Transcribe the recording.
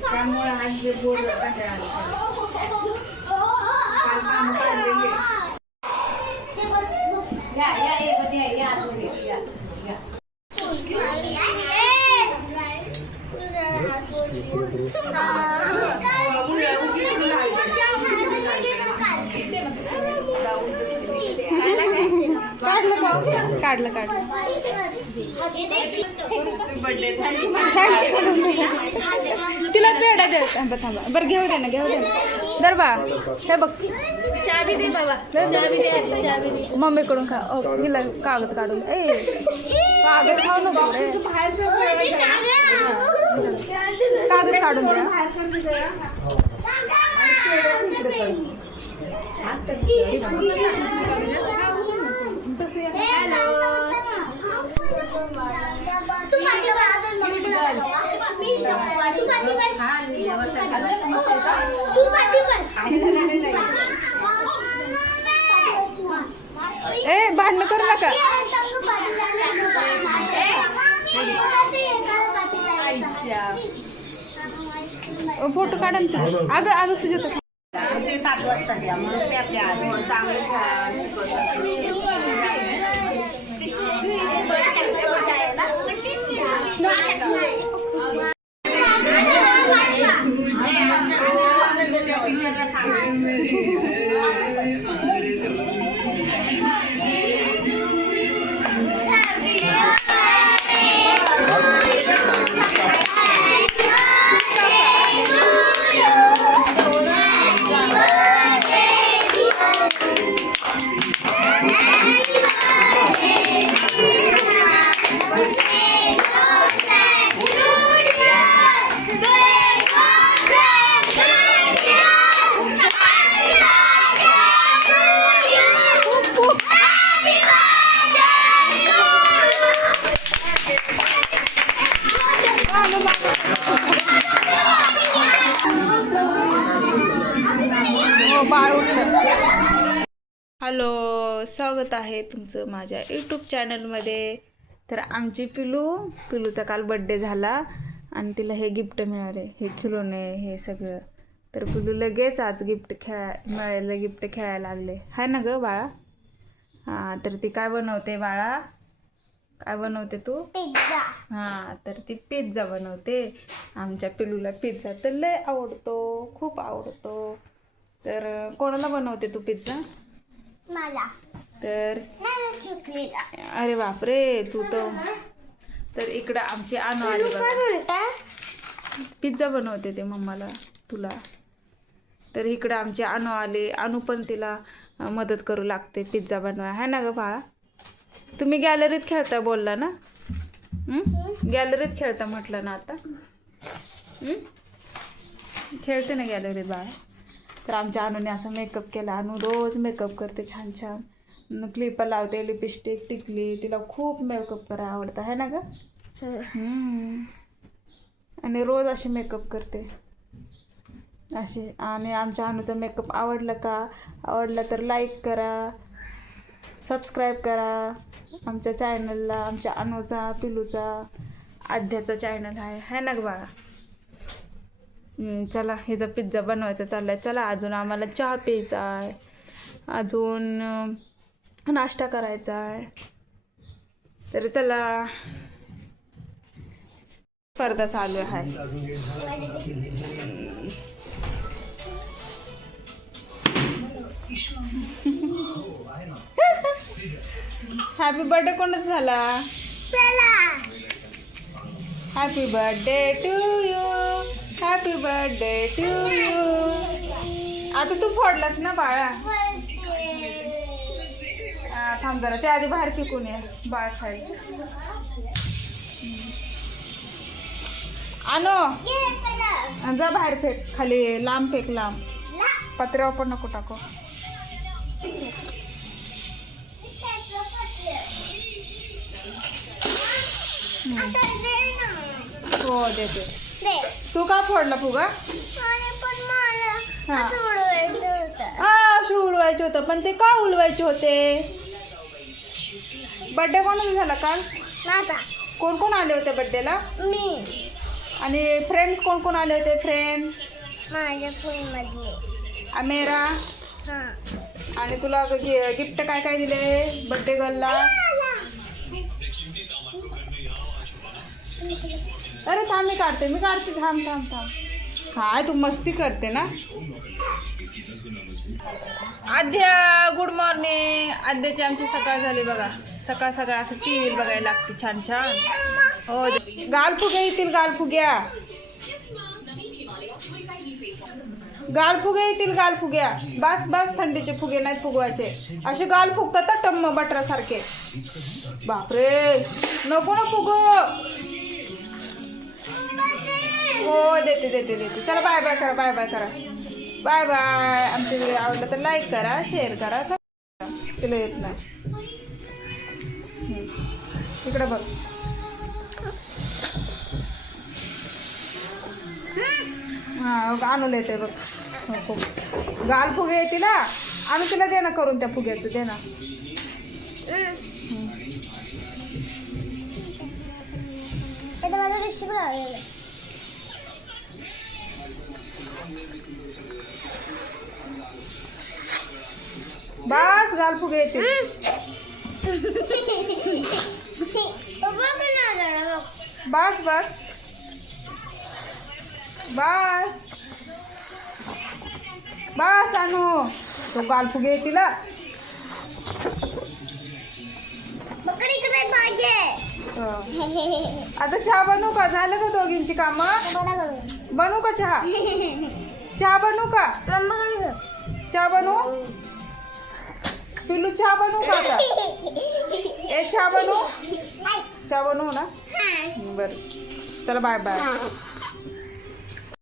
त्यामुळे आज जे बोर या या एक या या आतमध्ये, या या उद्या उद्या काढलं का? काढलं काढलं. बर्थडे झाली तिला पेढा दे. थांबा थांबा. बरं घेऊ दे ना घेऊ दे. ना बा हे बघ. चाबी दे बाबा. चाबी दे चाबी दे. मम्मीकडून खा. ओ हिला कागद काढून. ए कागद खाऊ नको रे. कागद काढून द्या ए भांडण करू नका. फोटो काढा. अगं अगं सुजाता. ते सात वाजता द्या. म्हणून ते आपल्या आले चांगले हो बाळ उठलं हॅलो स्वागत आहे तुमचं माझ्या यूट्यूब चॅनलमध्ये तर आमची पिलू पिलूचा काल बड्डे झाला आणि तिला हे गिफ्ट मिळाले हे खिलोने हे सगळं. तर पिलू लगेच आज गिफ्ट खेळा मिळायला गिफ्ट खेळायला लागले. हाय ना ग बाळा? हां तर ती काय बनवते बाळा? काय बनवते तू? हां तर ती पिझ्झा बनवते. आमच्या पिलूला पिझ्झा तर लय आवडतो खूप आवडतो. तर कोणाला बनवते तू पिझ्झा? मला. तर अरे बापरे तू तर तर इकडं आमची आणू आली पिझ्झा बनवते ते मम्माला तुला. तर इकडं आमची आणू आले. आणू पण तिला मदत करू लागते. पिझ्झा बनवाय आहे ना ग बाळा? तुम्ही गॅलरीत खेळता बोलला ना? गॅलरीत खेळता म्हटलं ना आता? हं? खेळते ना गॅलरीत बाळा. तर आमच्या अनुने असं मेकअप केला. अनु रोज मेकअप करते छान छान. क्लिप लावते. लिपस्टिक टिकली. तिला खूप मेकअप करायला आवडतं. आहे ना ग? हम्म. आणि रोज असे मेकअप करते. असे आणि आमच्या अनुचा मेकअप आवडला का? आवडला तर लाईक करा. सबस्क्राईब करा. आमच्या चॅनलला आमच्या अनुचा पिलूचा आध्याचा चॅनल आहे. है ना बाळा? चला हिचा पिझ्झा बनवायचा चाललाय चला अजून आम्हाला चहा प्यायचा आहे अजून नाश्ता करायचा आहे तर चला. स्पर्धा चालू आहे. हॅपी बर्थडे कोणाचा झाला? Happy birthday to you happy birthday to you आता तू फोडलास ना बाळा? थांब जरा ते आधी बाहेर पिकून ये बाळ खायला. आणो जा बाहेर फेक खाली लांब फेक लांब. पत्र्यावर पण नको टाकू. हो देते तू का फोडला फुगा? अशी उडवायचे होतं. पण ते का उडवायचे होते? बड्डे कोणाचा झाला काल? कोण कोण आले होते बड्डेला मी. आणि फ्रेंड्स कोण कोण आले होते? फ्रेंड्स माझ्या अमेरा हां. आणि तुला गिफ्ट काय काय दिले बड्डे गर्लला अरे थांब मी काढते मी काढते थांब थांब थांब. काय तू मस्ती करते ना? आद्या गुड मॉर्निंग आद्याची आमची सकाळ झाली बघा. सकाळ सकाळ असं टी व्ही बघायला लागते छान छान. हो गाल फुगे येतील गाल फुग्या गाल फुगे येतील गाल फुग्या बस बस थंडीचे फुगे नाहीत फुगवायचे. असे गाल फुगतात टम्म बटरासारखे. बापरे. नको ना फुग. देते देते. चला बाय बाय करा बाय बाय करा. बाय बाय आमच्या व्हिडिओ आवडला तर लाईक करा शेअर करा. करा. तुला येत नाही. इकडं बघ. हा आणूला येते बघ. हो, फुग गाल फुगे येतील हा आणू तिला दे ना करून त्या फुग्याचं दे ना. माझं बस गाल फुगे बनवलं बस बस. बस. बस आणू तो गाल फुगे येतील. आता चहा बनवू का? झालं का दोघींची कामं? बनवू का चहा? चहा बनवू का? चहा बनवू पिलू चहा बनवू का आता? ए चहा बनवू चहा बनवू ना? बरं. चला बाय बाय